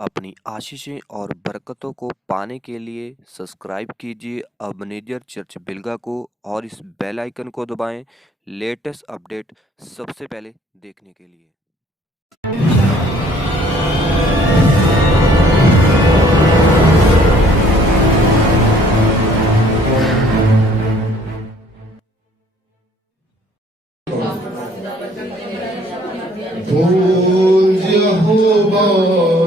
अपनी आशीषें और बरकतों को पाने के लिए सब्सक्राइब कीजिए अबनेजर चर्च बिलगा को और इस बेल आइकन को दबाएं लेटेस्ट अपडेट सबसे पहले देखने के लिए। बोल यहोवा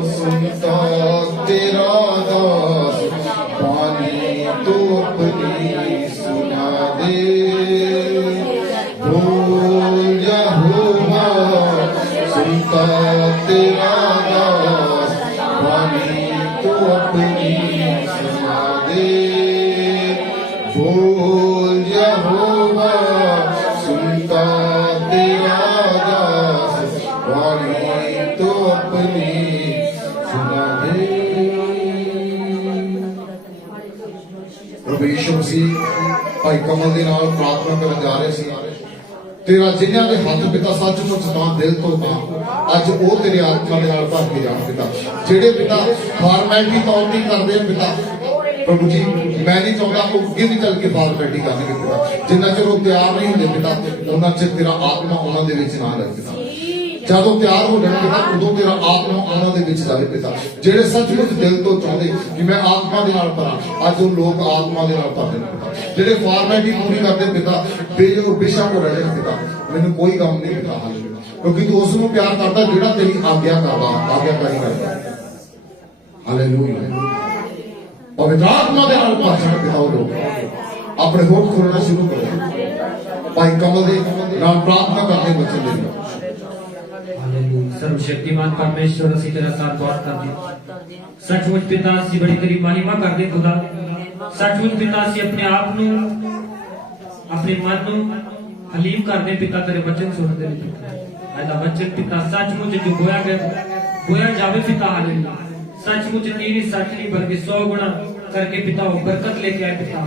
सुनता तेरा दास, पानी तो अपनी सुना दे। बोल यहोवा सुनता तेरा दास, पानी तो अपनी सुना दे। बोल यहोवा सुनता तेरा दास, वाणी तो अपनी सुना दे। प्रभु यीशु मसीह भाई कमल दे नाल प्रार्थना करन जा रहे सी। तेरा जिन्हां दे हत्थ पिता सचमुच ना दिल तो ना अज वो तेरे आत्मा दे नाल भर के जाण पिता, जेड़े पिता फॉर्मैलिटी तौर ते करदे पिता। प्रभु जी मैं नहीं चाहता वो अगे भी चल के फॉर्मैलिटी करनगे पिता, जिन्ना चਿਰ ਉਹ ਤਿਆਰ नहीं होंगे पिता उन्ना चਿਰ तेरा आत्मा उन्हां दे विच ना लग पिता। ਜਦੋਂ ਤਿਆਰ ਹੋ ਜਾਣ ਪਿਤਾ ਉਦੋਂ ਤੇਰਾ ਆਤਮਾ ਉਹਨਾਂ ਦੇ ਵਿੱਚ ਜਾਵੇ ਪਿਤਾ, ਜਿਹੜੇ ਸੱਚਮੁੱਚ ਦਿਲ ਤੋਂ ਚਾਹੁੰਦੇ ਕਿ ਮੈਂ ਆਤਮਾ ਦੇ ਨਾਲ ਭਰਾਂ। ਅੱਜ ਉਹ ਲੋਕ ਆਤਮਾ ਦੇ ਨਾਲ ਭਰਦੇ ਨੇ ਪਿਤਾ, ਜਿਹੜੇ ਫਾਰਮੈਲਿਟੀ ਪੂਰੀ ਕਰਦੇ ਪਿਤਾ ਬੇਸ਼ੱਕ ਹੋ ਰਹੇ ਪਿਤਾ, ਮੈਨੂੰ ਕੋਈ ਗਮ ਨਹੀਂ ਪਿਤਾ। ਹਾਲੇਲੂਇਆ, ਕਿਉਂਕਿ ਤੂੰ ਉਸ ਨੂੰ ਪਿਆਰ ਕਰਦਾ ਜਿਹੜਾ ਤੇਰੀ ਆਗਿਆ ਕਰਦਾ, ਆਗਿਆਕਾਰੀ ਕਰਦਾ। ਹਾਲੇਲੂਇਆ, ਪਵਿੱਤਰ ਆਤਮਾ ਦੇ ਨਾਲ ਭਰ ਜਾਣ ਪਿਤਾ ਉਹ ਲੋਕ। ਆਪਣੇ ਹੋਠ ਖੋਲਣਾ ਸ਼ੁਰੂ ਕਰੋ ਭਾਈ ਕਮਲ ਦੇ ਨਾਲ प्रार्थना करते बच्चे दे। सर्वशक्तिमान परमेश्वर असी तेरा साथ करते, सचमुच पिता असी बड़ी तेरी महिमा करते खुदा। सचमुच पिता असी अपने आप नू अपने मन नू हलीम करते पिता, तेरे वचन सुनते पिता। ऐसा वचन पिता सचमुच जो बोया जावे पिता। हालेलुया, सचमुच तेरी सच नहीं बल्कि 100 गुना करके पिता वो बरकत लेके आए पिता।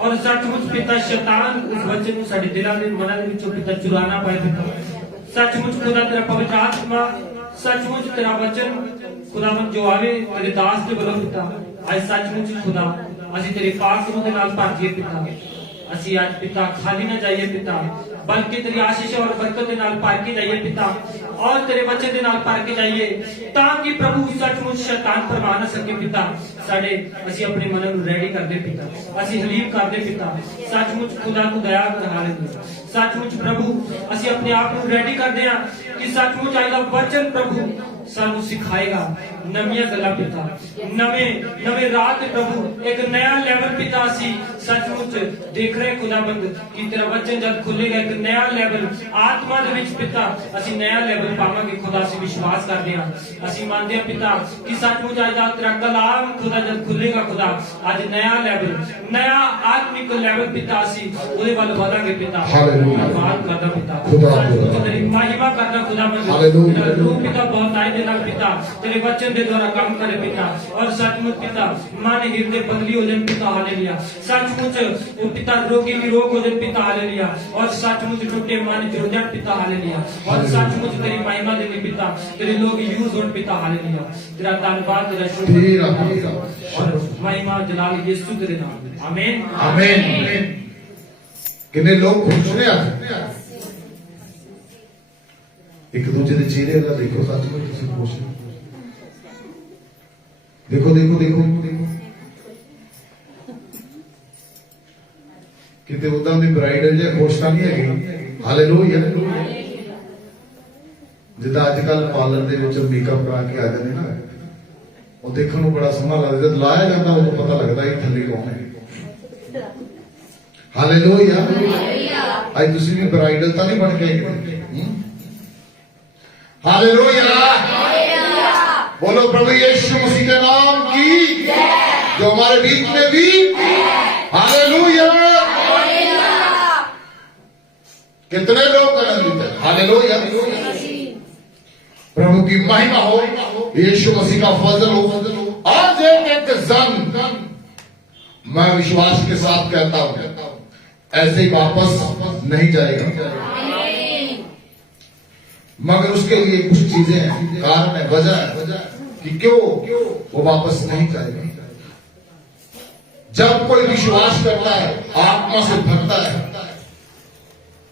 और सचमुच पिता शैतान उस वचन को साडे दिलां दे मनां दे विचों पिता चुराना पाए पिता। सचमुच खुदा तेरा पवित्र आत्मा, सचमुच तेरा वचन खुदावन जो आवे तेरे दास के बलों पिता। आज सचमुच खुदा असी तेरे पाक रूह दे नाल भर जाइए पिता। असी आज पिता खाली ना जाइए पिता, बल्कि तेरी आशीष और बरकत दे नाल भर के जाइए पिता, और तेरे वचन दे नाल भर के जाइए, ताकि प्रभु सचमुच शैतान परवा ना सके पिता। साडे असी अपने मन नूं रेडी कर दे पिता, असी हलीम कर दे पिता। सचमुच खुदा तू दया कर। हालेलुया, सचमुच प्रभु असी अपने आप नूं रेडी कर दे कि सचमुच आज दा वचन प्रभु सानू सिखाएगा नवीं गल्लां पिता, नवे रात प्रभु एक नया लेवल पिता। असी सचमुच देख रहे खुदाबंद कि तेरा वचन जब खुलेगा एक नया लेवल आत्मा दे विच पिता, असी नया लेवल पावांगे खुदा। असी विश्वास करदे हां, असी मानदे हां पिता कि सचमुच आज दा तेरा कलाम खुदा जब खुलेगा खुदा, आज नया लेवल, नया आत्मिक लेवल पिता असी ओदे वल वधांगे पिता। हालेलुया, धन्यवाद करदा पिता, खुदा तेरी महिमा करदा खुदाबंद। हालेलुया, रूह पिता बहुत आए देना पिता, तेरे वचन के द्वारा काम करे पिता। और सचमुच पिता मन हृदय बदली हो जाए पिता। हालेलुया, सचमुच वो पिता रोगी की रोग हो जाए पिता। हालेलुया, और सचमुच टूटे मन जुड़ जाए पिता। हालेलुया, और सचमुच तेरी महिमा देनी पिता, तेरे लोग यूज हो पिता। हालेलुया, तेरा धन्यवाद, तेरा शुक्र और महिमा जलाल यीशु तेरे नाम में। आमीन आमीन। कितने लोग खुश ने आज एक दूसरे के चेहरे का देखो, सचमुच किसी खुश देखो देखो देखो देखो किते उदा दी ब्राइडल जे खुश नहीं है। हालेलुया, जिदा अजकल पार्लर दे विच मेकअप करा के आ जाते ना, वो देखने को बड़ा सोहना लगता, जब लाया जाता उदों पता लगता है थल्ले कौन है। हालेलुया, आज तुसीं भी ब्राइडल तो नहीं बन के। हालेलुया, बोलो प्रभु यीशु मसीह के नाम की जो हमारे बीच में भी। हालेलुया, कितने लोग आनंदित हैं। हालेलुया, प्रभु की महिमा हो, यीशु मसीह का फजल हो। आज एक जन मैं विश्वास के साथ कहता हूं ऐसे ही वापस नहीं जाएगा, मगर उसके लिए कुछ चीजें हैं, कारण है, वजह है कि क्यों वो वापस नहीं जाएगा। जब कोई विश्वास करता है, आत्मा से भरता है,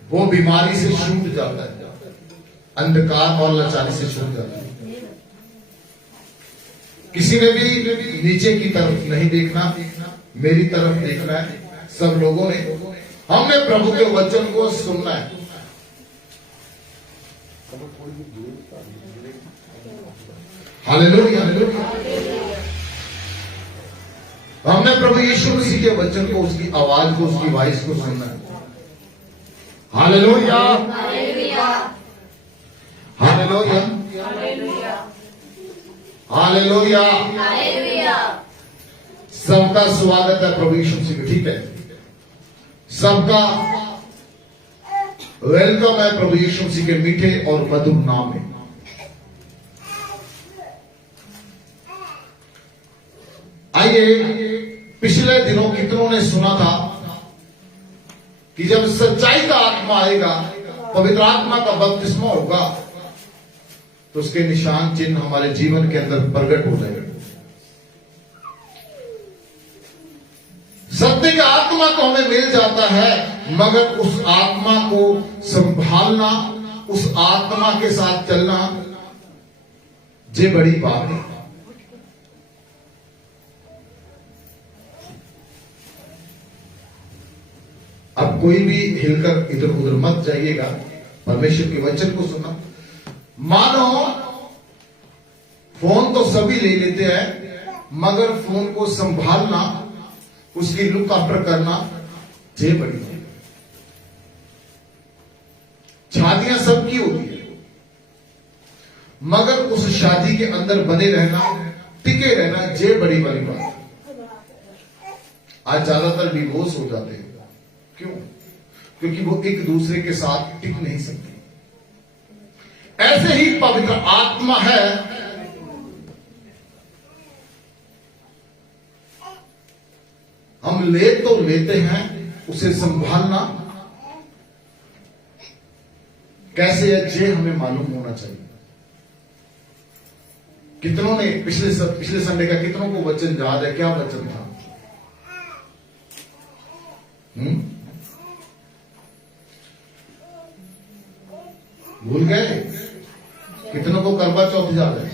वो बीमारी से छूट जाता है, अंधकार और लाचारी से छूट जाता है। किसी ने भी नीचे की तरफ नहीं देखना, मेरी तरफ देखना है। सब लोगों ने, हमने प्रभु के वचन को सुनना है। हालेलुया। हमने प्रभु यीशु मसीह के वचन को, उसकी आवाज को, उसकी वॉइस को सुनना है। Hallelujah, hallelujah, hallelujah. सबका स्वागत है प्रभु यीशु मसीह के, ठीक है। सबका वेलकम है प्रभु यीशु मसीह के मीठे और मधुर नाम में। आइए, पिछले दिनों कितनों ने सुना था कि जब सच्चाई का आत्मा आएगा, पवित्र आत्मा का बपतिस्मा होगा, तो उसके निशान चिन्ह हमारे जीवन के अंदर प्रकट हो जाएगा। सत्य का आत्मा तो हमें मिल जाता है, मगर उस आत्मा को संभालना, उस आत्मा के साथ चलना, ये बड़ी बात है। अब कोई भी हिलकर इधर उधर मत जाइएगा, परमेश्वर के वचन को सुना। मानो फोन तो सभी ले लेते हैं, मगर फोन को संभालना, उसकी लुक आफ्टर करना, ये बड़ी है। शादियां सबकी होती है, मगर उस शादी के अंदर बने रहना, टिके रहना, ये बड़ी बड़ी बात है। आज ज्यादातर डिवोर्स हो जाते हैं, क्यों? क्योंकि वो एक दूसरे के साथ टिक नहीं सकते। ऐसे ही पवित्र आत्मा है, हम ले तो लेते हैं, उसे संभालना कैसे है, ये हमें मालूम होना चाहिए। कितनों ने पिछले संडे का कितनों को वचन याद है? क्या वचन था? भूल गए? कितनों को करवा चौथ याद है?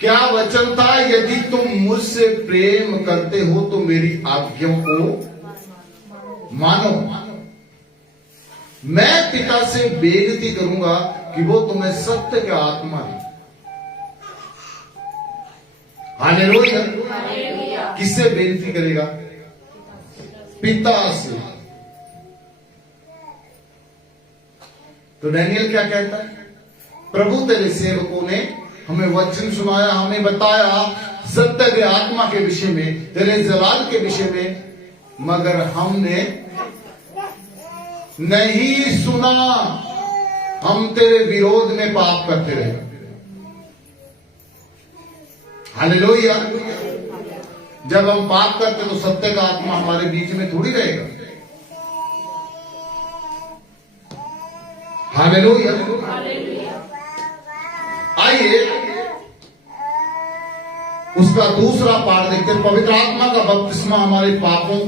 क्या वचन था? यदि तुम मुझसे प्रेम करते हो तो मेरी आज्ञाओं को मानो। मैं पिता से बेनती करूंगा कि वो तुम्हें सत्य का आत्मा दे। हालेलुया। किससे बेनती करेगा? पिता से। तो डैनियल क्या कहता है? प्रभु तेरे सेवकों ने हमें वचन सुनाया, हमें बताया सत्य के आत्मा के विषय में, तेरे जलाल के विषय में, मगर हमने नहीं सुना। हम तेरे विरोध में पाप करते रहे। हालेलुया। जब हम पाप करते तो सत्य का आत्मा हमारे बीच में थोड़ी रहेगा। हालेलुया। आइए उसका दूसरा पाठ देखते हैं। पवित्र आत्मा का बपतिस्मा हमारे पापों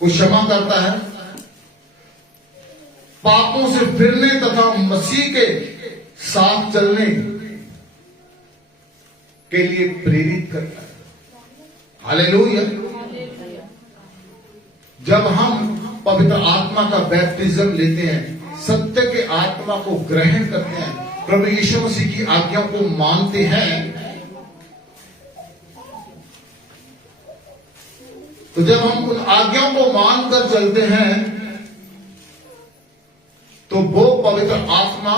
को क्षमा करता है, पापों से फिरने तथा मसीह के साथ चलने के लिए प्रेरित करता है। हालेलुया। जब हम पवित्र आत्मा का बैप्टिज्म लेते हैं, सत्य के आत्मा को ग्रहण करते हैं, प्रभु यीशु मसीह की आज्ञाओं को मानते हैं, तो जब हम उन आज्ञाओं को मानकर चलते हैं, तो वो पवित्र आत्मा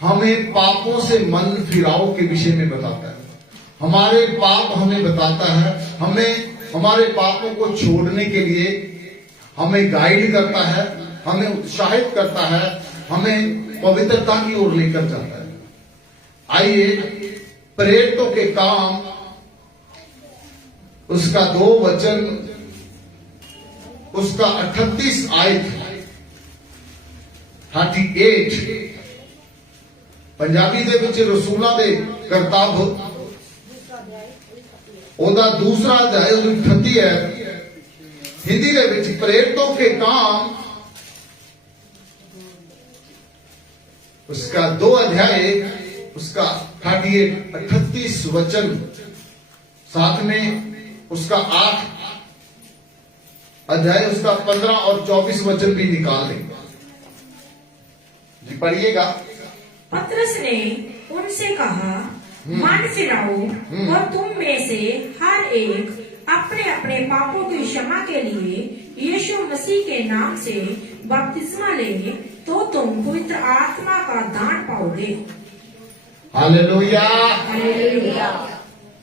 हमें पापों से मन फिराव के विषय में बताता है। हमारे पाप हमें बताता है, हमें हमारे पापों को छोड़ने के लिए हमें गाइड करता है, हमें उत्साहित करता है, हमें पवित्रता की ओर लेकर जाता है। आइए प्रेरितों के काम उसका 2 वचन उसका 38 आयत 38 पंजाबी ਦੇ ਵਿੱਚ ਰਸੂਲਾਂ ਦੇ ਕਰਤੱਵ ਉਹਦਾ दूसरा अध्याय 38 है। हिंदी ਦੇ ਵਿੱਚ प्रेरितों के काम उसका 2 अध्याय उसका 38 वचन, साथ में उसका 8 अध्याय उसका 15 और 24 वचन भी निकाल देंगे। जी पढ़िएगा। पतरस ने उनसे कहा, मन फिराओ और तुम में से हर एक अपने अपने पापों की क्षमा के लिए यीशु मसीह के नाम से बपतिस्मा ले, तो तुम पवित्र आत्मा का दान पाओगे। हालेलुया।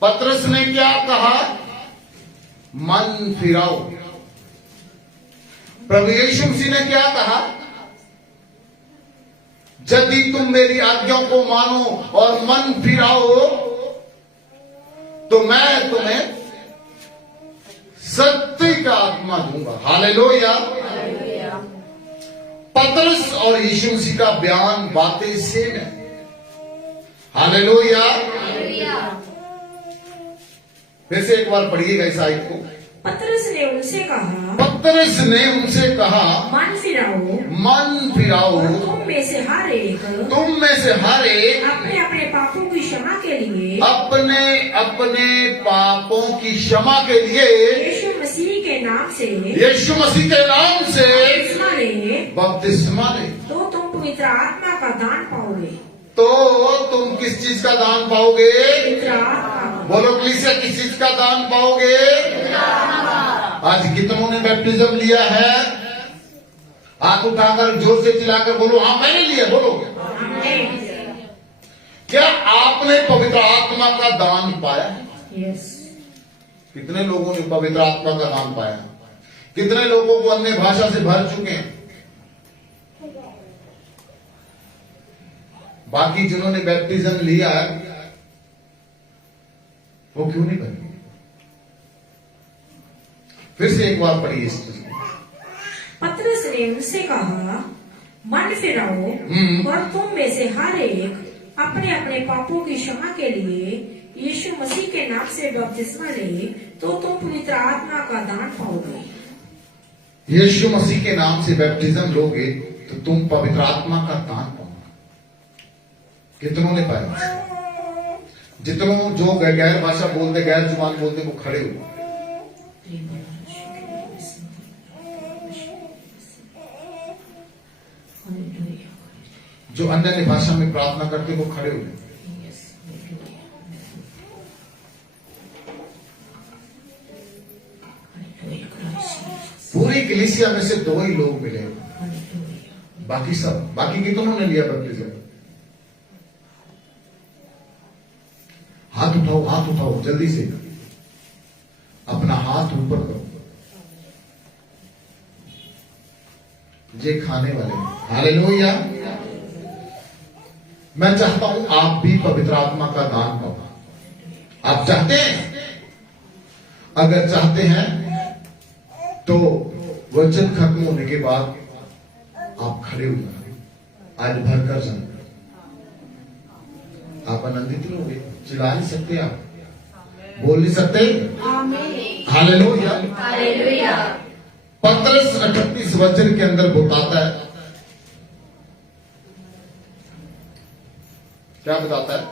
पतरस ने क्या कहा? मन फिराओ। प्रभु यीशु मसीह ने क्या कहा? यदि तुम मेरी आज्ञाओं को मानो और मन फिराओ तो मैं तुम्हें सत्य का आत्मा दूंगा। हालेलुया। पतरस और यीशु मसीह का बयान बातें सेम है। हालेलुया। फिर से एक बार पढ़िएगा इस आयत को। पतरस ने उनसे कहा, पतरस ने उनसे कहा, मन फिराओ मन फिराओ, और तुम में से हर एक अपने अपने पापों की क्षमा के लिए अपने पापों की क्षमा के लिए यीशु मसीह के नाम से बपतिस्मा ले, तो तुम पवित्र आत्मा का दान पाओगे। तो तुम किस चीज का दान पाओगे? पवित्र आत्मा। बोलो कलीसिया, किस चीज का दान पाओगे? आज कितनों ने बैप्टिज्म लिया है? हाथ उठाकर जोर से चिल्लाकर बोलो, हाँ मैंने लिया। बोलो, क्या आपने पवित्र आत्मा का दान पाया? यस। कितने लोगों ने पवित्र आत्मा का दान पाया? कितने लोगों को अन्य भाषा से भर चुके हैं? बाकी जिन्होंने बैप्टिज्म लिया है वो क्यों नहीं भरे? फिर से एक बार पढ़िए इस चीज को। पतरस ने उनसे कहा, मन फिराओ और तुम में से हर एक अपने अपने पापों की क्षमा के लिए यीशु मसीह के नाम से बपतिस्मा ले, तो तुम पवित्र आत्मा का दान पाओगे। यीशु मसीह के नाम से बैप्टिज्म लोगे तो तुम पवित्र आत्मा का दान पाओगे। कितनों ने पाया? जितनों जो गैर भाषा बोलते, गैर जुबान बोलते, वो खड़े हुए। जो अन्य भाषा में प्रार्थना करते वो खड़े हुए। पूरी कलीसिया में से 2 ही लोग मिले, बाकी कितनों ने लिया बैप्टिज्म? हाथ उठाओ जल्दी से, अपना हाथ ऊपर करो। ये खाने वाले। हालेलुया। मैं चाहता हूं आप भी पवित्र आत्मा का दान पाओ। आप चाहते हैं? अगर चाहते हैं तो वचन खत्म होने के बाद आप खड़े हो जाए, आज भर कर जाए। आप आनंदित होंगे। चिल्ला नहीं सकते, आप बोल नहीं सकते? हालेलुया। पतरस 38 वचन के अंदर बताता है, क्या बताता है?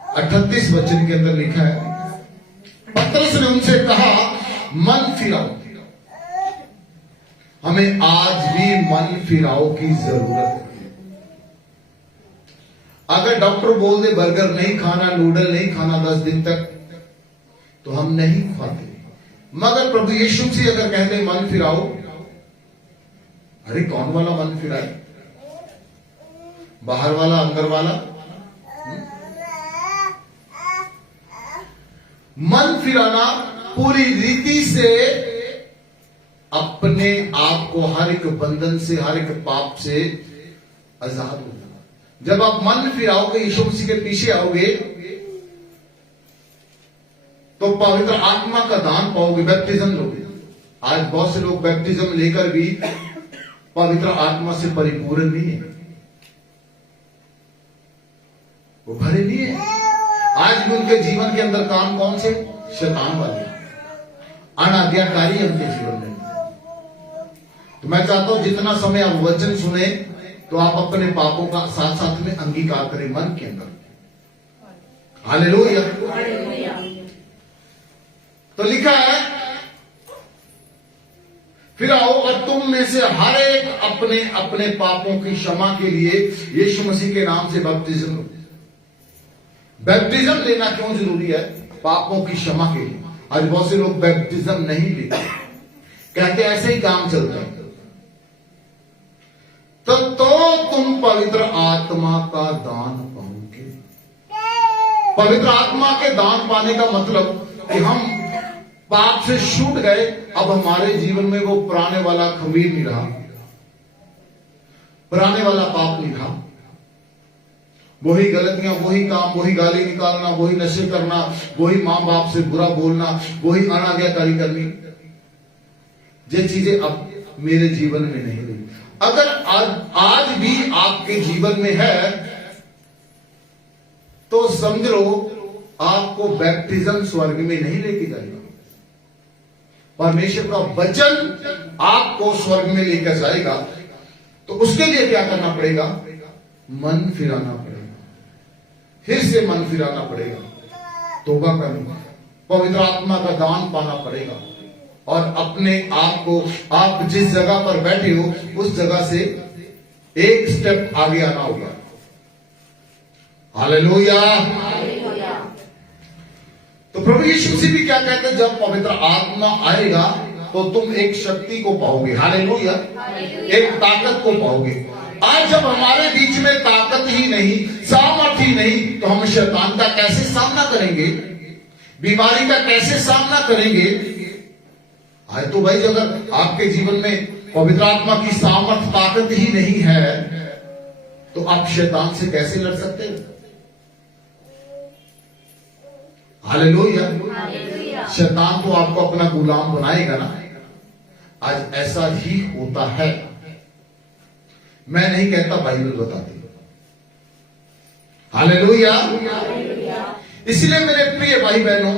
38 वचन के अंदर लिखा है, पतरस ने उनसे कहा, मन फिराओ। हमें आज भी मन फिराओ की जरूरत है। अगर डॉक्टर बोल दे बर्गर नहीं खाना, नूडल नहीं खाना 10 दिन तक, तो हम नहीं खाते। मगर प्रभु यीशु से अगर कहते मन फिराओ, अरे कौन वाला मन फिराए? बाहर वाला, अंदर वाला? मन फिराना पूरी रीति से अपने आप को हर एक बंधन से, हर एक पाप से आजाद हो जाना। जब आप मन फिराओगे, यीशु मसीह के पीछे आओगे, तो पवित्र आत्मा का दान पाओगे, बैप्टिज्म लोगे। आज बहुत से लोग बैप्टिज्म लेकर भी पवित्र आत्मा से परिपूर्ण नहीं है, वो भरे नहीं है। आज भी उनके जीवन के अंदर काम कौन से? शैतान वाले, अनाज्ञाकारी है उनके जीवन में। तो मैं चाहता हूं जितना समय आप वचन सुने तो आप अपने पापों का साथ साथ में अंगीकार करें मन के अंदर। हालेलुया। तो लिखा है, फिर आओ और तुम में से हर एक अपने अपने पापों की क्षमा के लिए यीशु मसीह के नाम से बैप्टिज्म लो। बैप्टिज्म लेना क्यों जरूरी है? पापों की क्षमा के लिए। आज बहुत से लोग बैप्टिज्म नहीं लेते, कहते ऐसे ही काम चलता है। तो तुम पवित्र आत्मा का दान पाओगे। पवित्र आत्मा के दान पाने का मतलब कि हम पाप से छूट गए, अब हमारे जीवन में वो पुराने वाला खमीर नहीं रहा, पुराने वाला पाप नहीं रहा। वही गलतियां, वही काम, वही गाली निकालना, वही नशे करना, वही मां बाप से बुरा बोलना, वही अनाज्ञाकारी करनी, ये चीजें अब मेरे जीवन में नहीं रही। अगर आज भी आपके जीवन में है तो समझ लो आपको बैप्टिज्म स्वर्ग में नहीं लेके जाएगा। परमेश्वर का वचन आपको स्वर्ग में लेकर जाएगा। तो उसके लिए क्या करना पड़ेगा? मन फिराना पड़ेगा, फिर से मन फिराना पड़ेगा, तौबा करना, पवित्र आत्मा का दान पाना पड़ेगा और अपने आप को, आप जिस जगह पर बैठे हो उस जगह से एक स्टेप आगे आना होगा। हालेलुया। तो प्रभु यीशु मसीह भी क्या कहते हैं? जब पवित्र आत्मा आएगा तो तुम एक शक्ति को पाओगे। हालेलुया। एक ताकत को पाओगे। आज जब हमारे बीच में ताकत ही नहीं, सामर्थ्य ही नहीं, तो हम शैतान का कैसे सामना करेंगे? बीमारी का कैसे सामना करेंगे? आज तो भाई अगर आपके जीवन में पवित्र आत्मा की सामर्थ्य, ताकत ही नहीं है, तो आप शैतान से कैसे लड़ सकते हैं? हालेलुया। शैतान तो आपको अपना गुलाम बनाएगा ना। आज ऐसा ही होता है। मैं नहीं कहता, बाइबल बताती है। हालेलुया। इसलिए मेरे प्रिय भाई बहनों,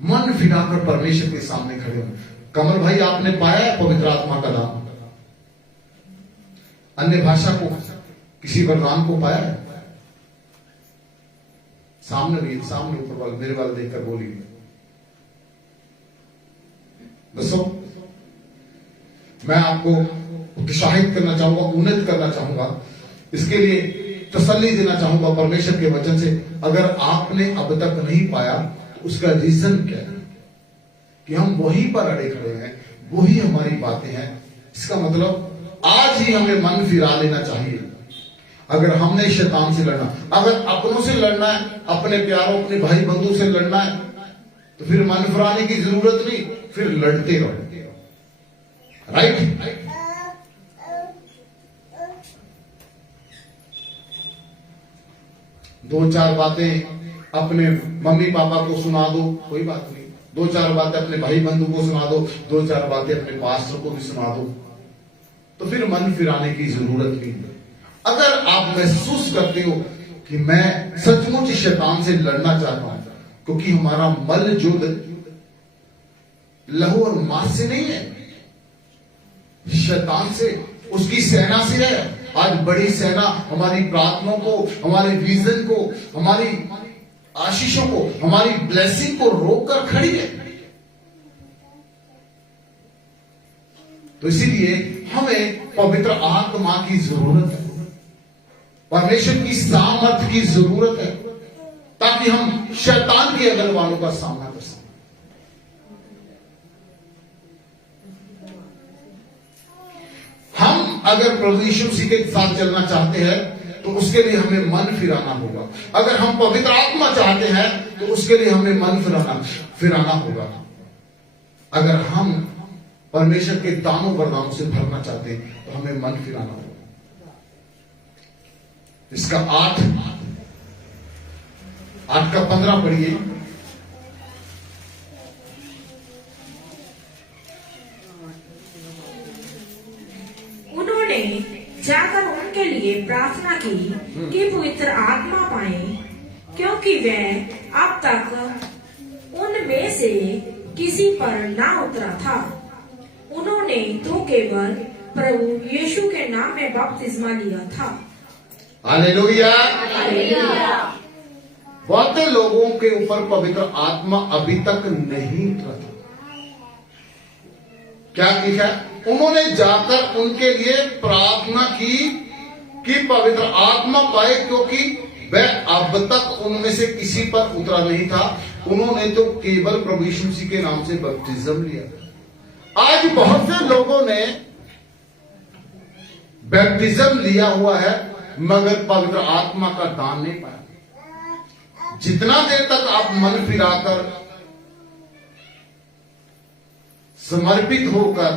मन फिराकर परमेश्वर के सामने खड़े हो। कमल भाई, आपने पाया है पवित्र आत्मा का दान? अन्य भाषा को, किसी वरदान को पाया है? सामने भी, सामने ऊपर वाले, मेरे वाले देखकर बोलिए, दसो। मैं आपको उत्साहित करना चाहूंगा, उन्नत करना चाहूंगा, इसके लिए तसल्ली देना चाहूंगा परमेश्वर के वचन से। अगर आपने अब तक नहीं पाया तो उसका रीजन क्या है? कि हम वहीं पर अड़े खड़े हैं, वही हमारी बातें हैं। इसका मतलब आज ही हमें मन फिरा लेना चाहिए। अगर हमने शैतान से लड़ना, अगर अपनों से लड़ना है, अपने प्यारों, अपने भाई बंधु से लड़ना है, तो फिर मन फिराने की जरूरत नहीं, फिर लड़ते रहो। राइट? दो चार बातें अपने मम्मी पापा को सुना दो, कोई बात नहीं। दो चार बातें अपने भाई बंधु को सुना दो, दो चार बातें अपने पास्टर को भी सुना दो, तो फिर मन फिराने की जरूरत नहीं है। अगर आप महसूस करते हो कि मैं सचमुच शैतान से लड़ना चाहता हूं, क्योंकि हमारा मल युद्ध लहू और मांस से नहीं है, शैतान से, उसकी सेना से है। आज बड़ी सेना हमारी प्रार्थनाओं को, हमारे विजन को, हमारी आशीषों को, हमारी ब्लेसिंग को रोक कर खड़ी है। तो इसीलिए हमें पवित्र आत्मा की जरूरत है, परमेश्वर की सामर्थ्य की जरूरत है, ताकि हम शैतान के अगल वालों का सामना कर सकें। हम अगर प्रभु यीशु मसीह के साथ चलना चाहते हैं तो उसके लिए हमें मन फिराना होगा। अगर हम पवित्र आत्मा चाहते हैं तो उसके लिए हमें मन फिराना होगा। अगर हम परमेश्वर के दानों वरदानों से भरना चाहते हैं तो हमें मन फिराना होगा। इसका 8 का 15 पढ़िए। जाकर उनके लिए प्रार्थना की कि पवित्र आत्मा पाए, क्योंकि वह अब तक उनमें से किसी पर ना उतरा था। उन्होंने तो केवल प्रभु यीशु के नाम में बपतिस्मा लिया था। हालेलुया। बहुत लोगों के ऊपर पवित्र आत्मा अभी तक नहीं उतरा था। क्या लिखा? उन्होंने जाकर उनके लिए प्रार्थना की कि पवित्र आत्मा पाए, क्योंकि वह अब तक उनमें से किसी पर उतरा नहीं था। उन्होंने तो केवल प्रभु यीशु मसीह के नाम से बपतिस्म लिया था। आज बहुत से लोगों ने बपतिस्म लिया हुआ है मगर पवित्र आत्मा का दान नहीं पाया। जितना देर तक आप मन फिराकर समर्पित होकर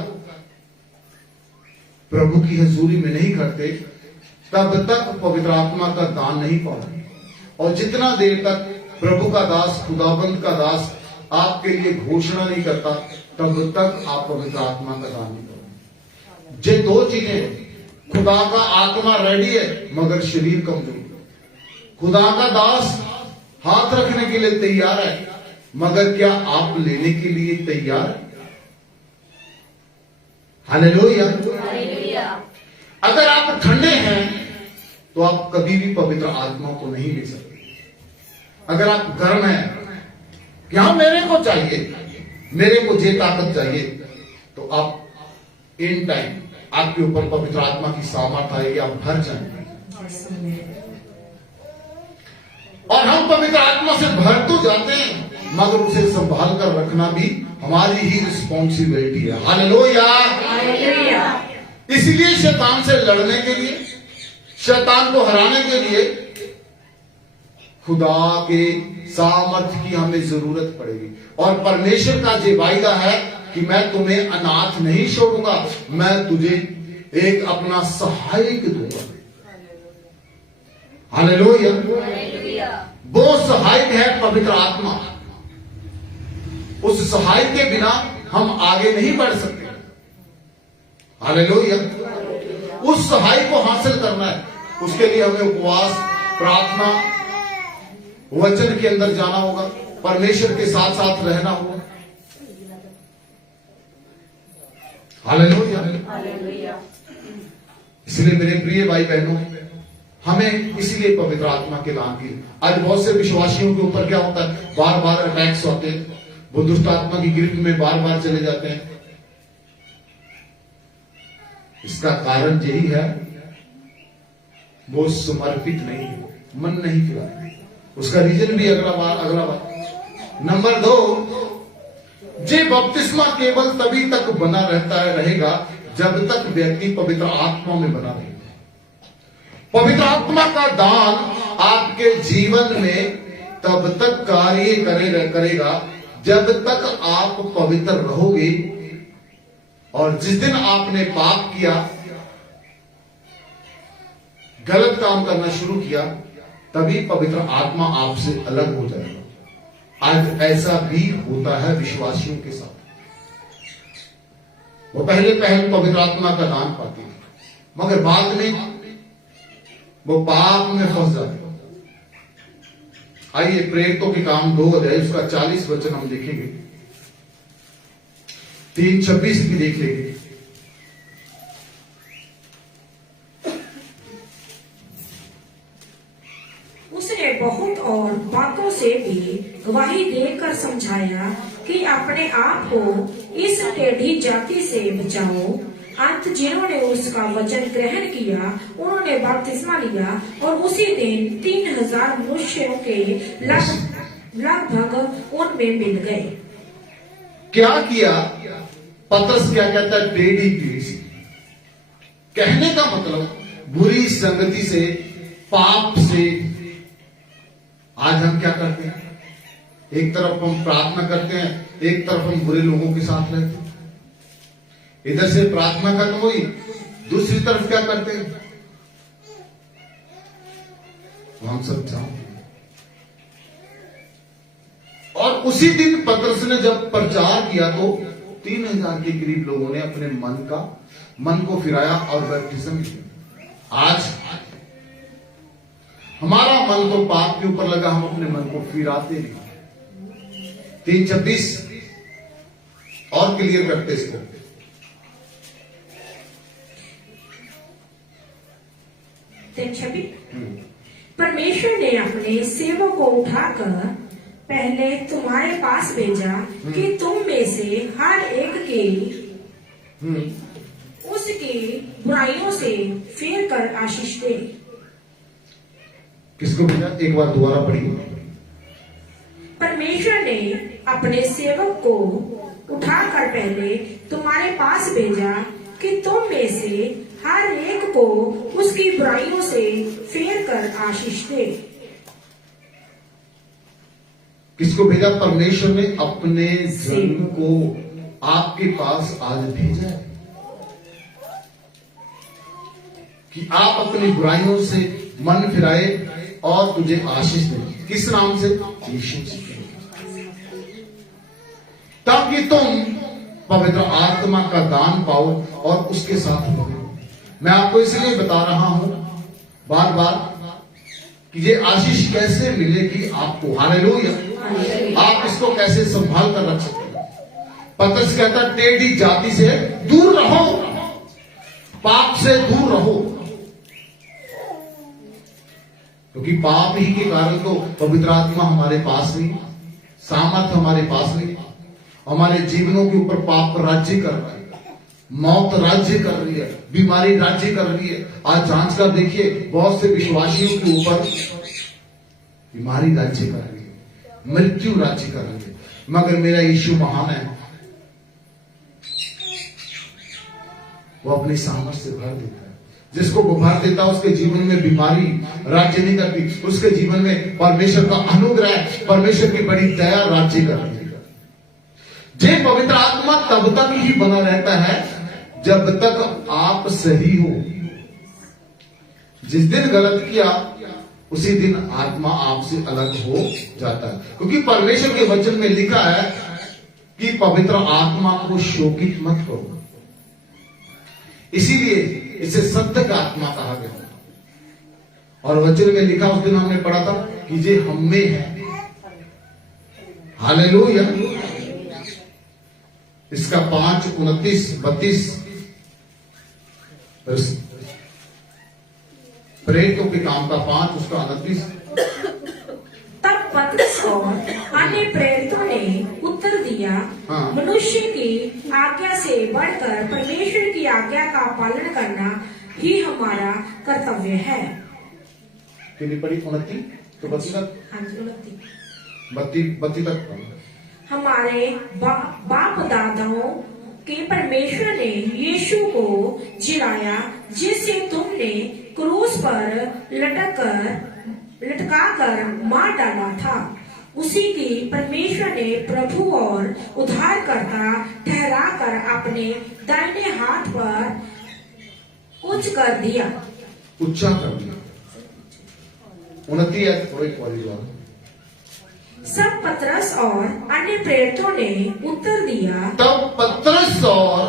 प्रभु की हजूरी में नहीं करते, तब तक पवित्र आत्मा का दान नहीं पाओगे। और जितना देर तक प्रभु का दास, खुदाबंद का दास आपके लिए घोषणा नहीं करता, तब तक आप पवित्र आत्मा का दान नहीं पाओगे। ये दो चीजें हैं। खुदा का आत्मा रेडी है मगर शरीर कमजोर। खुदा का दास हाथ रखने के लिए तैयार है मगर क्या आप लेने के लिए तैयार है? हालेलुया। अगर आप ठंडे हैं तो आप कभी भी पवित्र आत्मा को नहीं ले सकते। अगर आप गर्म हैं कि हाँ मेरे को चाहिए, मेरे को ये ताकत चाहिए, तो आप इन टाइम आपके ऊपर पवित्र आत्मा की सामर्थ आएगी, आप भर जाएंगे। और हम पवित्र आत्मा से भर तो जाते हैं मगर उसे संभाल कर रखना भी हमारी ही रिस्पॉन्सिबिलिटी है। हालेलुया। इसलिए शैतान से लड़ने के लिए, शैतान को हराने के लिए खुदा के सामर्थ की हमें जरूरत पड़ेगी। और परमेश्वर का जो वायदा है कि मैं तुम्हें अनाथ नहीं छोड़ूंगा, मैं तुझे एक अपना सहायक दूंगा। हालेलुया। वो सहायक है पवित्र आत्मा। उस सहायक के बिना हम आगे नहीं बढ़ सकते। हालेलुया। उस सहायक को हासिल करना है, उसके लिए हमें उपवास, प्रार्थना, वचन के अंदर जाना होगा, परमेश्वर के साथ साथ रहना होगा। हालेलुया। इसलिए मेरे प्रिय भाई बहनों, हमें इसलिए पवित्र आत्मा के दान की। आज बहुत से विश्वासियों के ऊपर क्या होता है, बार बार अटैक्स होते हैं, वो दुष्ट आत्मा की गिरफ्त में बार बार चले जाते हैं। इसका कारण यही है, वो समर्पित नहीं है, मन नहीं फिरा। उसका रीजन भी अगला बार। नंबर 2, जे बपतिस्मा केवल तभी तक बना रहेगा जब तक व्यक्ति पवित्र आत्मा में बना रहेगा। पवित्र आत्मा का दान आपके जीवन में तब तक कार्य करेगा जब तक आप पवित्र रहोगे। और जिस दिन आपने पाप किया, गलत काम करना शुरू किया, तभी पवित्र आत्मा आपसे अलग हो जाएगा। आज ऐसा भी होता है विश्वासियों के साथ। वो पहले पवित्र आत्मा का दान पाते हैं मगर बाद में वो पाप में फंस जाते हैं। आइए प्रेरितों के काम 2 अध्याय उसका 40 वचन हम देखेंगे, 3:26 भी देख लेंगे। उसने बहुत और बातों से भी गवाही देकर समझाया कि अपने आप को इस टेढ़ी जाति से बचाओ। अंत जिन्होंने उसका वचन ग्रहण किया, उन्होंने बपतिस्मा लिया और उसी दिन 3000 मनुष्यों के लगभग उनमें मिल गए। क्या किया? पतरस क्या कहता है? टेढ़ी पीढ़ी से। कहने का मतलब बुरी संगति से, पाप से। आज हम क्या करते हैं? एक तरफ हम प्रार्थना करते हैं, एक तरफ हम बुरे लोगों के साथ रहते हैं। इधर से प्रार्थना खत्म हुई, दूसरी तरफ क्या करते हैं? हम सब जानते हैं। और उसी दिन पतरस ने जब प्रचार किया तो 3000 के करीब लोगों ने अपने मन को फिराया और बपतिस्मा लिया। आज हमारा मन तो पाप के ऊपर लगा, हम अपने मन को फिराते नहीं। 3:26 और क्लियर करते इसको। 3:26 परमेश्वर ने अपने सेवक को उठाकर पहले तुम्हारे पास भेजा कि तुम में से हर एक के उसकी बुराइयों से फेर कर आशीष दे। किसको भेजा? एक बार दोबारा पढ़िए। परमेश्वर ने अपने सेवक को उठाकर पहले तुम्हारे पास भेजा कि तुम में से हर एक को उसकी बुराइयों से फेर कर आशीष दे। किसको भेजा? परमेश्वर ने अपने जन को आपके पास आज भेजा है कि आप अपनी बुराइयों से मन फिराए और तुझे आशीष दे। किस नाम से? यीशु से। ताकि तुम पवित्र आत्मा का दान पाओ और उसके साथ बढ़ो। मैं आपको इसलिए बता रहा हूं बार बार कि ये आशीष कैसे मिलेगी आपको। हालेलुया। आप इसको कैसे संभाल कर रख सकते हैं? पतरस कहता टेढ़ी जाति से दूर रहो, पाप से दूर रहो, क्योंकि पाप ही के कारण तो पवित्र आत्मा हमारे पास नहीं, सामर्थ हमारे पास नहीं। हमारे जीवनों के ऊपर पाप राज्य कर रहा है, मौत राज्य कर रही है, बीमारी राज्य कर रही है। आज जांच कर देखिए, बहुत से विश्वासियों के ऊपर बीमारी राज्य कर रही है, मृत्यु राज्य कर रही है। मगर मेरा यीशु महान है, वो अपनी सामर्थ से भर देता है। जिसको वो भर देता है उसके जीवन में बीमारी राज्य नहीं करती, उसके जीवन में परमेश्वर का अनुग्रह, परमेश्वर की बड़ी दया राज्य कर रही है। जे पवित्र आत्मा तब तक ही बना रहता है जब तक आप सही हो। जिस दिन गलत किया उसी दिन आत्मा आपसे अलग हो जाता है, क्योंकि परमेश्वर के वचन में लिखा है कि पवित्र आत्मा को शोकित मत करो। इसीलिए इसे सत्य का आत्मा कहा गया। और वचन में लिखा, उस दिन हमने पढ़ा था कि ये हम में है। हालेलुया। इसका 5, 29, 32 प्रेरितों के काम का 5 उसका 29। तब पतरस और अन्य प्रेरितों ने उत्तर दिया, हाँ। मनुष्य की आज्ञा से बढ़कर परमेश्वर की आज्ञा का पालन करना ही हमारा कर्तव्य है। कितनी पढ़ी? 29 तो 32 तक। हाँ जी, 32 तक। हमारे बाप दादाओं के परमेश्वर ने यीशु को जिलाया, जिसे तुमने क्रूस पर लटका कर मार डाला था। उसी की परमेश्वर ने प्रभु और उद्धारकर्ता ठहरा कर अपने दाहिने हाथ पर उच्च कर दिया। उच्चा कर दिया। 29 है, थोड़ी पॉली जाओ। सब पतरस और अन्य प्रेरितों ने उत्तर दिया, तब पतरस और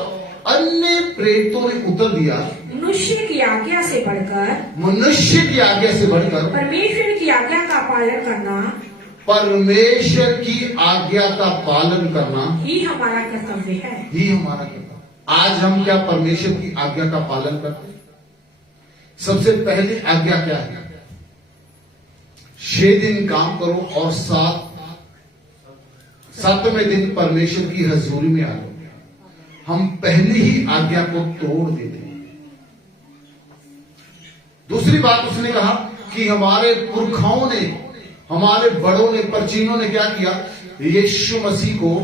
अन्य प्रेरितों ने उत्तर दिया, मनुष्य की आज्ञा से बढ़कर मनुष्य की आज्ञा से बढ़कर परमेश्वर की आज्ञा का पालन करना परमेश्वर की आज्ञा का पालन करना ही हमारा कर्तव्य है। ही हमारा कर्तव्य। आज हम क्या परमेश्वर की आज्ञा का पालन करते हैं? सबसे पहली आज्ञा क्या है? 6 दिन काम करो और 7वें दिन परमेश्वर की हजूरी में आ जाओ। हम पहली ही आज्ञा को तोड़ देते हैं। दूसरी बात उसने कहा कि हमारे पुरखाओं ने, हमारे बड़ों ने, प्राचीनों ने क्या किया? यीशु मसीह को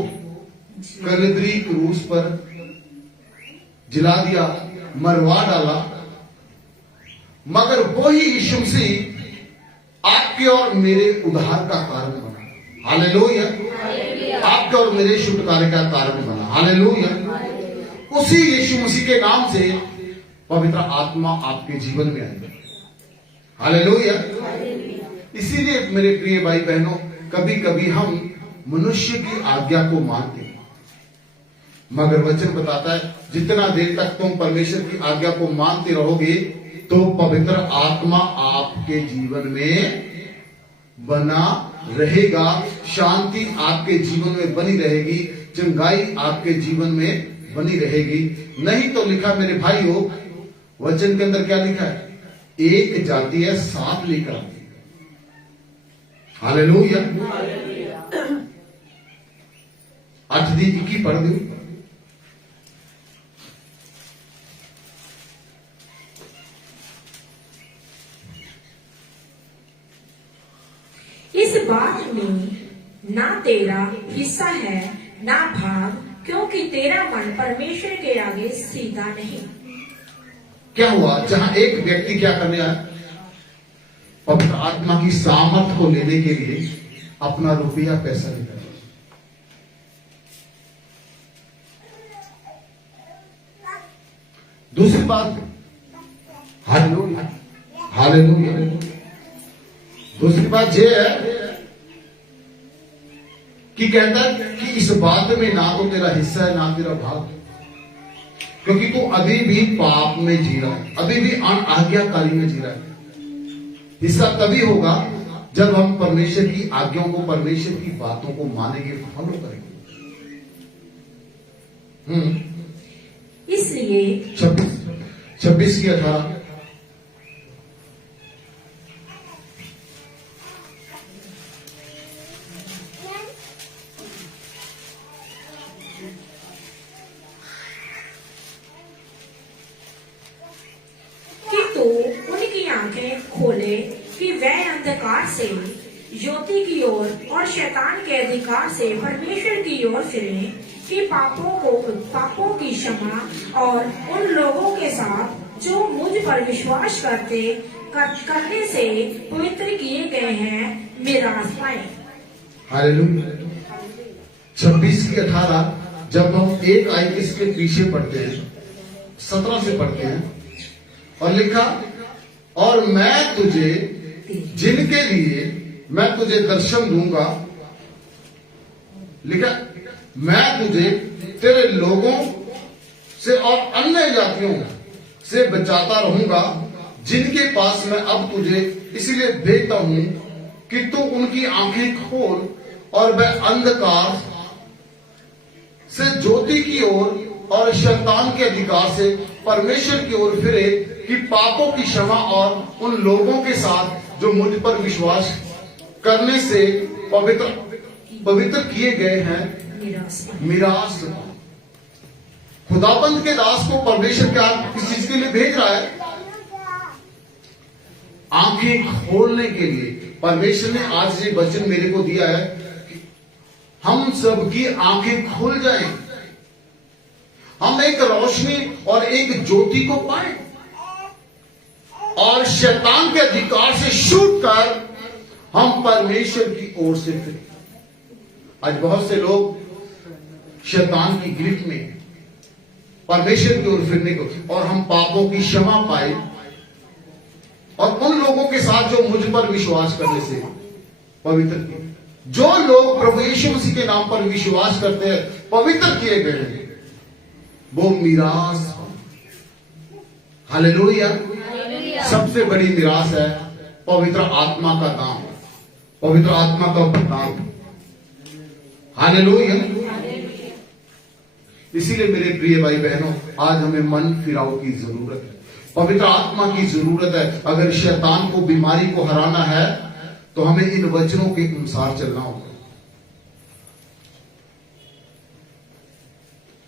कलवरी क्रूस पर जिला दिया, मरवा डाला। मगर वही यीशु मसीह आपके और मेरे उद्धार का कारण बना। हालेलुया। आपके और मेरे छुटकारे का कारण बना। हालेलुया। उसी यीशु मसीह के नाम से पवित्र आत्मा आपके जीवन में आई। हालेलुया। इसीलिए मेरे प्रिय भाई बहनों, कभी कभी हम मनुष्य की आज्ञा को मानते हैं, मगर वचन बताता है जितना देर तक तुम परमेश्वर की आज्ञा को मानते रहोगे तो पवित्र आत्मा आपके जीवन में बना रहेगा, शांति आपके जीवन में बनी रहेगी, चंगाई आपके जीवन में बनी रहेगी। नहीं तो लिखा मेरे भाइयों, वचन के अंदर क्या लिखा है? एक जाति है, साथ लेकर आती है। हालेलुया। 8:21 पढ़ दो। इस बात में ना तेरा हिस्सा है ना भाग, क्योंकि तेरा मन परमेश्वर के आगे सीधा नहीं। क्या हुआ? जहां एक व्यक्ति क्या करने आया? पवित्र आत्मा की सामर्थ को लेने के लिए अपना रुपया पैसा लेकर आया। दूसरी बात, हालेलुया, हालेलुया। दूसरी बात यह है कि कहता है कि इस बात में ना तो तेरा हिस्सा है ना तेरा भाग, क्योंकि तू अभी भी पाप में जी रहा है, अभी भी अनाज्ञाकारी में जी रहा है। हिस्सा तभी होगा जब हम परमेश्वर की आज्ञाओं को, परमेश्वर की बातों को मानेंगे, फॉलो करेंगे। इसलिए 26 की 18। कि तू उनकी आंखें खोले कि वह अंधकार से ज्योति की ओर और शैतान के अधिकार से परमेश्वर की ओर फिरे, कि पापों की क्षमा और उन लोगों के साथ जो मुझ पर विश्वास करने से पवित्र किए गए हैं मिरास पाए। हालेलुया। 26 की 18। जब हम एक आयत इसके पीछे पढ़ते हैं, 17 से पढ़ते हैं, और लिखा, और मैं तुझे, जिनके लिए मैं तुझे दर्शन दूंगा, लिखा, मैं तुझे तेरे लोगों से और अन्य जातियों से बचाता रहूंगा, जिनके पास मैं अब तुझे इसलिए भेजता हूं कि तू उनकी आंखें खोल और वह अंधकार से ज्योति की ओर और शैतान के अधिकार से परमेश्वर की ओर फिरे, कि पापों की क्षमा और उन लोगों के साथ जो मुझ पर विश्वास करने से पवित्र किए गए हैं मिरास। खुदाबंद के दास को परमेश्वर क्या किस चीज के लिए भेज रहा है? आंखें खोलने के लिए। परमेश्वर ने आज ये वचन मेरे को दिया है कि हम सबकी आंखें खुल जाएं, हम एक रोशनी और एक ज्योति को पाए और शैतान के अधिकार से छूट कर हम परमेश्वर की ओर से फिरें। आज बहुत से लोग शैतान की गिरफ्त में, परमेश्वर की ओर फिरने को, और हम पापों की क्षमा पाए और उन लोगों के साथ जो मुझ पर विश्वास करने से पवित्र किए। जो लोग प्रभु यीशु मसीह के नाम पर विश्वास करते हैं, पवित्र किए गए हैं, वो मिरास। हालेलुया। सबसे बड़ी मिरास है पवित्र आत्मा का दाम, पवित्र आत्मा का प्रदान। हालेलुया। इसीलिए मेरे प्रिय भाई बहनों, आज हमें मन फिराव की जरूरत है, पवित्र आत्मा की जरूरत है। अगर शैतान को, बीमारी को हराना है तो हमें इन वचनों के अनुसार चलना होगा।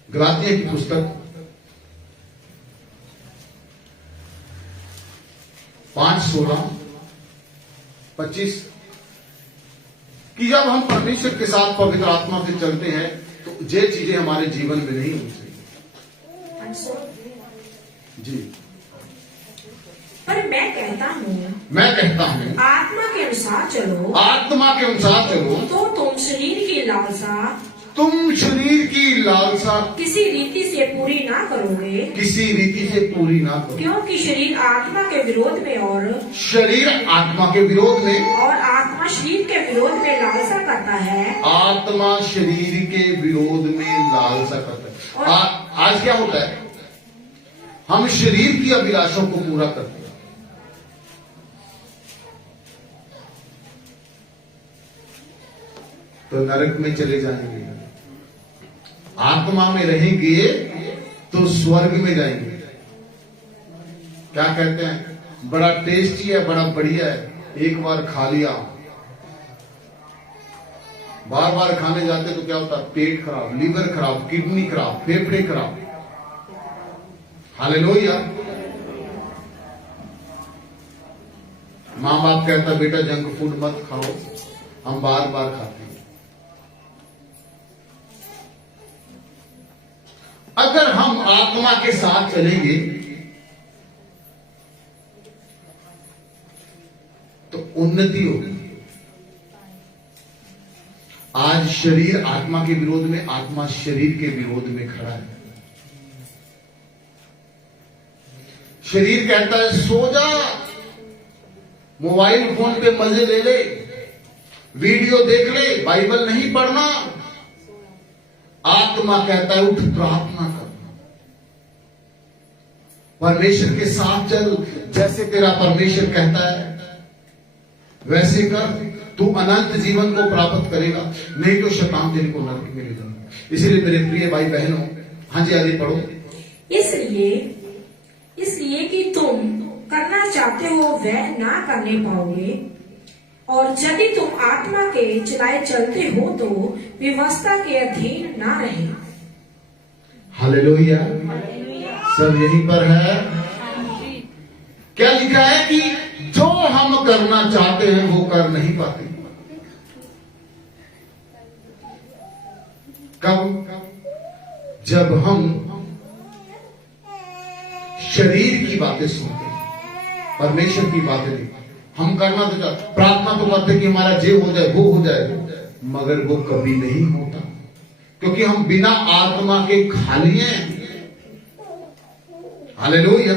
गलातियों की पुस्तक 5:16-25 कि जब हम परमेश्वर के साथ पवित्र आत्मा से चलते हैं तो ये चीजें हमारे जीवन में नहीं होनी चाहिए। जी। पर मैं कहता हूँ आत्मा के अनुसार चलो, आत्मा के अनुसार चलो, तो तुम शरीर की लालसा किसी रीति से पूरी ना करोगे, किसी रीति से पूरी ना करो, क्योंकि शरीर आत्मा के विरोध में और आत्मा के विरोध में और आत्मा शरीर के विरोध में लालसा करता है। आत्मा शरीर के विरोध में लालसा करता है। आज क्या होता है? हम शरीर की अभिलाषाओं को पूरा करते हैं, तो नरक में चले जाएंगे, आत्मा में रहेंगे तो स्वर्ग में जाएंगे। क्या कहते हैं, बड़ा टेस्टी है, बड़ा बढ़िया है, एक बार खा लिया, बार बार खाने जाते तो क्या होता, पेट खराब, लीवर खराब, किडनी खराब, फेफड़े खराब। हालेलुया। माँ बाप कहता बेटा जंक फूड मत खाओ, हम बार बार खाते हैं। अगर हम आत्मा के साथ चलेंगे तो उन्नति होगी। आज शरीर आत्मा के विरोध में, आत्मा शरीर के विरोध में खड़ा है। शरीर कहता है सो जा, मोबाइल फोन पे मजे ले ले, वीडियो देख ले, बाइबल नहीं पढ़ना। आत्मा कहता है उठ प्रार्थना कर, परमेश्वर के साथ चल, जैसे तेरा परमेश्वर कहता है वैसे कर, तू अनंत जीवन को प्राप्त करेगा, नहीं तो शैतान तेरे को नरक में ले जाएगा। इसीलिए मेरे प्रिय भाई बहनों, हाँ जी आगे पढ़ो। इसलिए कि तुम करना चाहते हो वह ना करने पाओगे, और यदि तुम आत्मा के चलाए चलते हो तो व्यवस्था के अधीन ना रहे। हालेलुया। सब यहीं पर है। क्या लिखा है कि जो हम करना चाहते हैं वो कर नहीं पाते। कब? जब हम शरीर की बातें सुनते हैं, परमेश्वर की बातें नहीं। हम करना तो चाहते, प्रार्थना तो करते कि हमारा जे हो जाए वो हो जाए, मगर वो कभी नहीं होता, क्योंकि हम बिना आत्मा के खाली हैं। हालेलुया।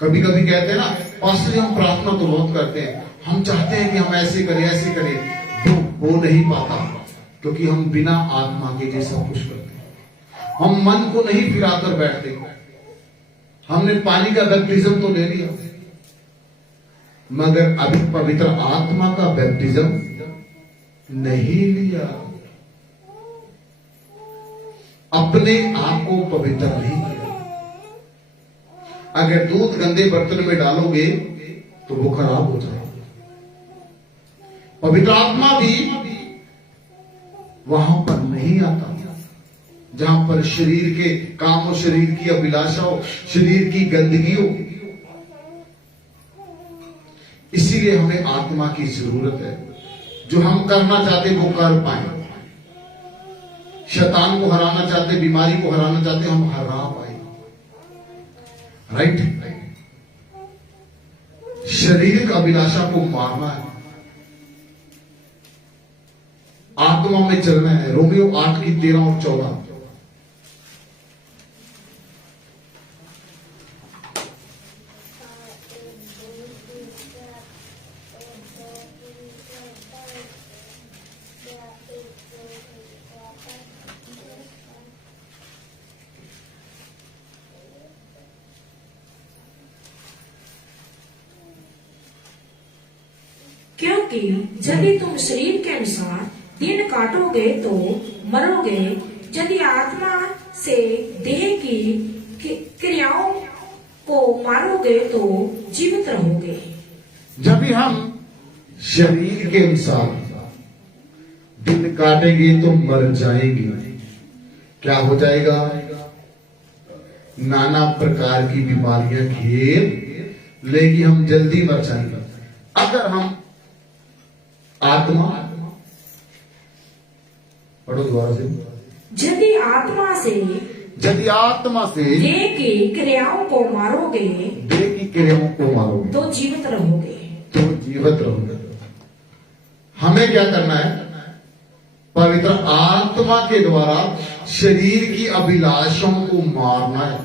कभी कभी कहते हैं ना पास्टर जी हम प्रार्थना तो बहुत करते हैं, हम चाहते हैं कि हम ऐसे करें ऐसे करें, तो हो नहीं पाता, क्योंकि हम बिना आत्मा के ये सब कुछ करते हैं। हम मन को नहीं फिराकर बैठते। हमने पानी का बैप्टिज्म तो ले लिया, मगर अभी पवित्र आत्मा का बैप्टिज्म नहीं लिया, अपने आप को पवित्र नहीं किया। अगर दूध गंदे बर्तन में डालोगे तो वो खराब हो जाएगा। पवित्र आत्मा भी वहां पर नहीं आता जहां पर शरीर के काम हो, शरीर की अभिलाषा हो, शरीर की गंदगी हो। इसीलिए हमें आत्मा की जरूरत है। जो हम करना चाहते वो कर पाए। शैतान को हराना चाहते, बीमारी को हराना चाहते, हम हरा पाए। राइट? शरीर का अभिलाषा को मारना है, आत्मा में चलना है। रोमियो 8 की 13 और 14। क्योंकि यदि तुम शरीर के अनुसार दिन काटोगे तो मरोगे, यदि आत्मा से देह की क्रियाओं को मारोगे तो जीवित रहोगे। जब भी हम शरीर के अनुसार दिन काटेंगे तो मर जाएंगे। क्या हो जाएगा? नाना प्रकार की बीमारियां घेर लेगी, हम जल्दी मर जाएंगे। अगर हम आत्मा, पढ़ो दोबारा से, यदि आत्मा से देह की क्रियाओं को मारोगे, देह की क्रियाओं को मारोगे तो जीवित रहोगे। हमें क्या करना है? पवित्र आत्मा के द्वारा शरीर की अभिलाषाओं को मारना है।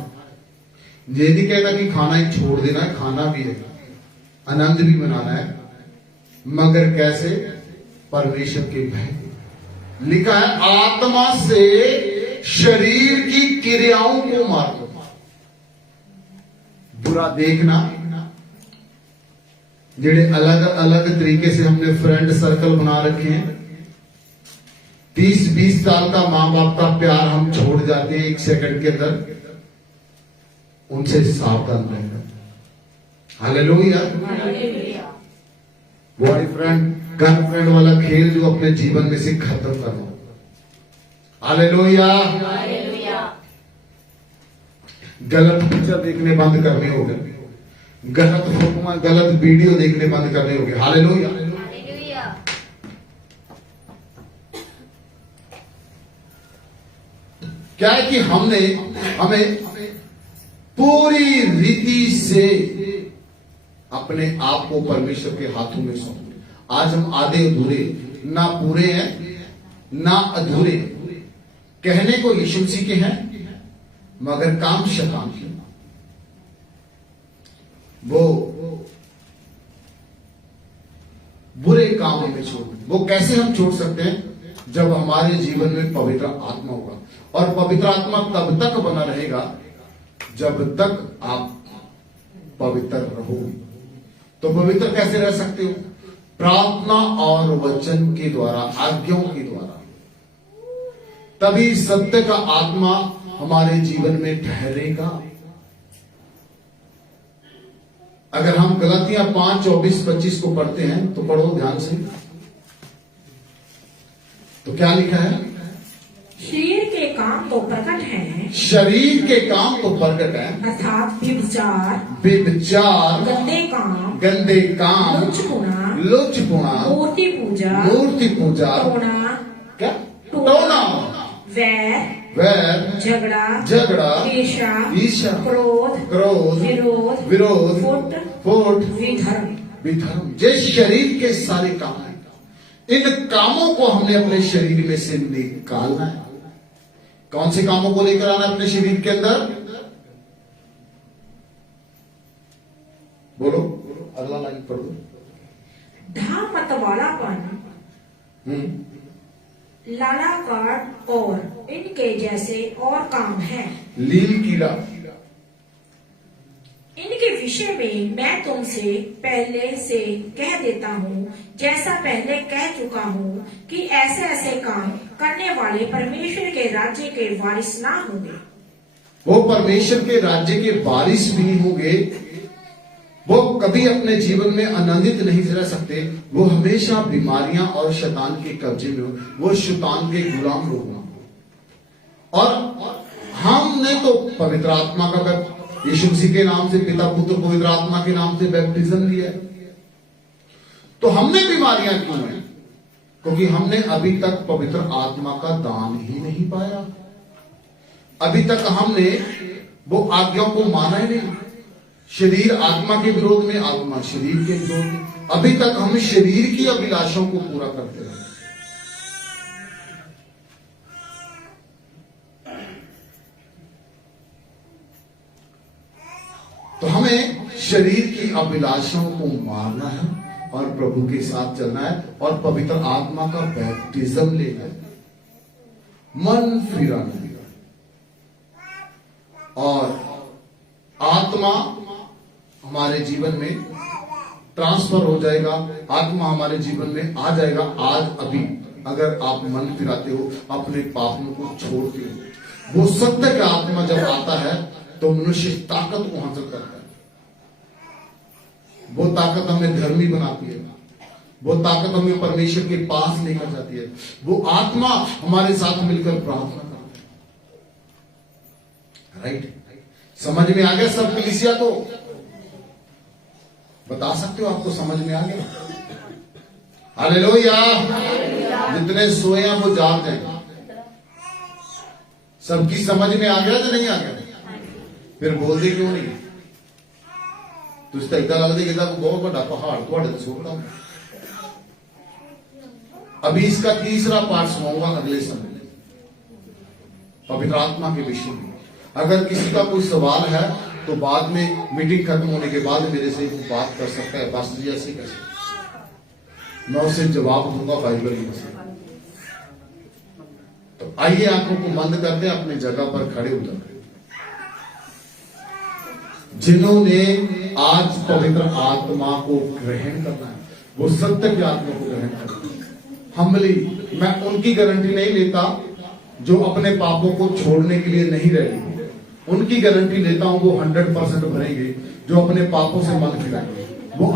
ये नहीं कहता कि खाना ही छोड़ देना है, खाना भी है, आनंद भी मनाना है, मगर कैसे? परमेश्वर के भय। लिखा है आत्मा से शरीर की क्रियाओं को मारो। बुरा देखना, जेडे अलग अलग तरीके से हमने फ्रेंड सर्कल बना रखे हैं, 30-20 साल का मां बाप का प्यार हम छोड़ जाते हैं 1 सेकंड के अंदर, उनसे सावधान रहना। हालेलुया। बॉयफ्रेंड गर्लफ्रेंड वाला खेल जो अपने जीवन में से खत्म करो। हालेलुया। गलत पिक्चर देखने बंद करने होंगे, गलत फोटो गलत वीडियो देखने बंद करने होंगे। हालेलुया। क्या है कि हमें पूरी रीति से अपने आप को परमेश्वर के हाथों में सौंप। आज हम आधे अधूरे, ना पूरे हैं ना अधूरे, कहने को यीशु मसीह के हैं मगर काम शैतान के। वो बुरे काम हमें छोड़, वो कैसे हम छोड़ सकते हैं? जब हमारे जीवन में पवित्र आत्मा होगा, और पवित्र आत्मा तब तक बना रहेगा जब तक आप पवित्र रहो। तो पवित्र कैसे रह सकते हो? प्रार्थना और वचन के द्वारा, आज्ञाओं के द्वारा। तभी सत्य का आत्मा हमारे जीवन में ठहरेगा। अगर हम गलतियां 5:24-25 को पढ़ते हैं तो पढ़ो ध्यान से। तो क्या लिखा है? शरीर के काम तो प्रकट हैं, शरीर के काम तो प्रकट है, अर्थात व्यभिचार, गंदे काम, लुचपुना, मूर्ति पूजा, क्या टोना, वैर, झगड़ा, ईर्ष्या, क्रोध, विरोध, फुट, विधर्म। ये शरीर के सारे काम हैं। इन कामों को हमने अपने शरीर में से निकालना है। कौन से कामों को लेकर आना अपने शरीर के अंदर? बोलो, अगला लाइन पढ़ो। धाम मतवालापन, लालाकाट और इनके जैसे और काम हैं। लील कीड़ा। इनके विषय में मैं तुमसे पहले से कह देता हूँ, जैसा पहले कह चुका हूँ, कि ऐसे ऐसे काम करने वाले परमेश्वर के राज्य के वारिस ना होंगे। वो परमेश्वर के राज्य के वारिस भी नहीं होंगे। वो कभी अपने जीवन में आनंदित नहीं रह सकते। वो हमेशा बीमारियां और शैतान के कब्जे में हो, वो शैतान के गुलाम होगा। और हमने तो पवित्र आत्मा का, यीशु मसीह के नाम से, पिता पुत्र पवित्र आत्मा के नाम से बैप्टिज्म लिया है। तो हमने बीमारियां क्यों हैं? क्योंकि हमने अभी तक पवित्र आत्मा का दान ही नहीं पाया। अभी तक हमने वो आज्ञाओं को माना ही नहीं। शरीर आत्मा के विरोध में, आत्मा शरीर के विरोध में। अभी तक हम शरीर की अभिलाषाओं को पूरा करते रहे। तो हमें शरीर की अभिलाषाओं को मारना है और प्रभु के साथ चलना है और पवित्र आत्मा का बैप्टिज्म लेना है, मन फिराना है। और आत्मा हमारे जीवन में ट्रांसफर हो जाएगा, आत्मा हमारे जीवन में आ जाएगा। आज अभी अगर आप मन फिराते हो, अपने पापों को छोड़ते हो, वो सत्य का आत्मा जब आता है तो मनुष्य ताकत को हासिल करता है। वो ताकत हमें धर्मी बनाती है, वो ताकत हमें परमेश्वर के पास लेकर जाती है। वो आत्मा हमारे साथ मिलकर प्रार्थना करती है। राइट? समझ में आ गया सब कलीसिया को? बता सकते हो आपको समझ में आ गया? हालेलुया। जितने सोए हैं वो जाग जाएंगे। सबकी समझ में आ गया तो नहीं आ गया? फिर बोलते क्यों नहीं? तुझ तो इतना लगता कि बहुत बड़ा पहाड़ थोड़े छोटा। अभी इसका तीसरा पार्ट सुनाऊंगा अगले समय में, पवित्र आत्मा के विषय में। अगर किसी का कोई सवाल है तो बाद में मीटिंग खत्म होने के बाद मेरे से बात कर सकता है, पास्टर जी ऐसे कैसे, मैं उसे जवाब दूंगा बाइबल में से। तो आइए आंखों को बंद करते हैं, अपने जगह पर खड़े उतर। जिन्होंने आज पवित्र आत्मा को ग्रहण करना है, वो सत्य की आत्मा को ग्रहण करना है। हम्बली, मैं उनकी गारंटी नहीं लेता जो अपने पापों को छोड़ने के लिए नहीं रेडी, उनकी गारंटी लेता हूं वो 100% भरेंगे जो अपने पापों से मन फिराएंगे। वो